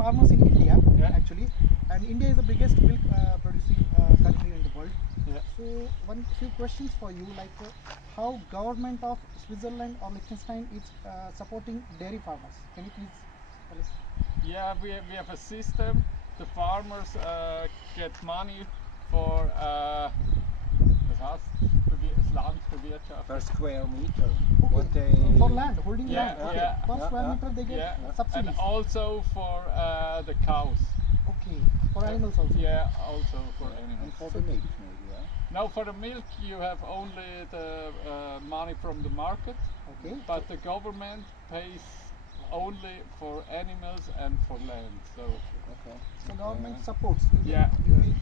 farmers in India, actually, and India is the biggest milk producing country in the world. So few questions for you, like how government of Switzerland or Liechtenstein is supporting dairy farmers. Can you please tell us? Yeah, we have a system. The farmers get money for per square meter. Okay. What they For land, holding land. Yeah. Per square meter they get subsidies. And also for the cows. Okay. For animals also. Yeah, also for animals. And for the milk, maybe. Yeah. Now for the milk you have only the money from the market. Okay. But the government pays only for animals and for land. So. Okay. So government supports.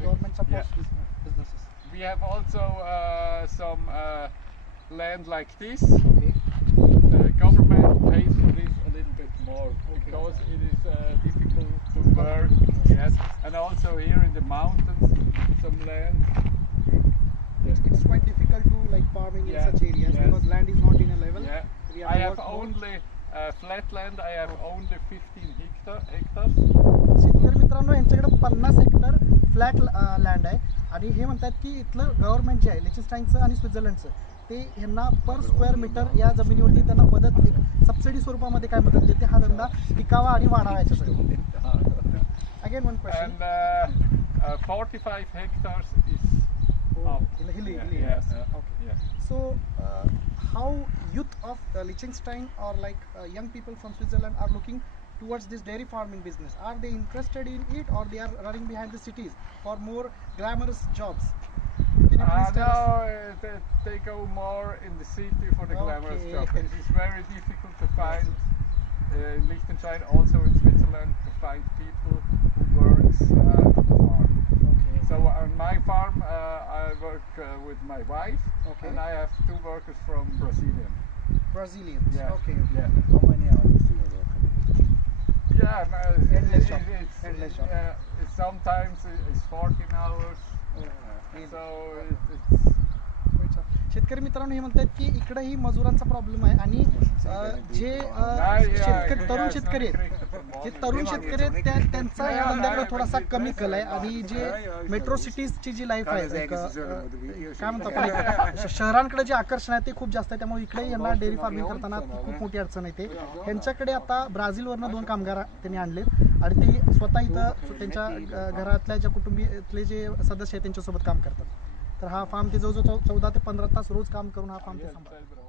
Government supports these businesses. We have also some land like this. Okay. The government pays for this a little bit more because it is difficult to work. Yes, and also here in the mountains, some land. It's quite difficult to like farming in such areas because land is not in a level. Yeah. I have only flat land. I have only 15 hectares. शेतकरी मित्रांनो यांच्याकडे 50 Hector flat land आहे आणि हे म्हणतात की इथलं government जे आहे लिechtensteinचं आणि स्वित्झर्लंडचं ते ह्यांना पर स्क्वेअर मीटर या जमिनीवरती त्यांना मदत सबसिडी स्वरूपामध्ये काय मदत देते हा धंदा टिकावा आणि वाढावा याच्यासाठी. Again one question. And 45 hectares is hilly. Yes. Okay. So how youth of Liechtenstein or like young people from Switzerland are looking towards this dairy farming business? Are they interested in it, or they are running behind the cities for more glamorous jobs? Can you please tell us? No, they go more in the city for the glamorous job. It is very difficult to find in Liechtenstein, also in Switzerland, to find people who works on the farm. Okay. So on my farm, I work with my wife, and I have 2 workers from Brazilians. Yeah. Okay. Yeah. How many hours do you work? Yeah, endless job. Endless job. Sometimes it's 14 hours. So it's शेतकरी मित्रांनो हे म्हणतात की इकडे ही मजुरांचा problem आहे आणि जे तरुण शेतकरी आहेत त्यांचा या धंद्याकडे थोडासा कमी कल आहे आणि जे मेट्रो सिटीजची जी लाईफ आहे काय म्हणतो आपण शहरांकडे जे आकर्षण आहे ते खूप जास्त आहे त्यामुळे इकडे यांना डेअरी फार्मिंग करताना खूप मोठी अडचण येते. त्यांच्याकडे आता ब्राझीलवरनं 2 कामगार त्यांनी आणले आणि ते स्वतः इथं त्यांच्या घरातल्या ज्या कुटुंबीयातले जे सदस्य आहेत त्यांच्यासोबत काम करतात. तर हा फार्म ते जवळजवळ 14 ते 15 तास रोज काम करून हा फार्म ते सांभाळतात.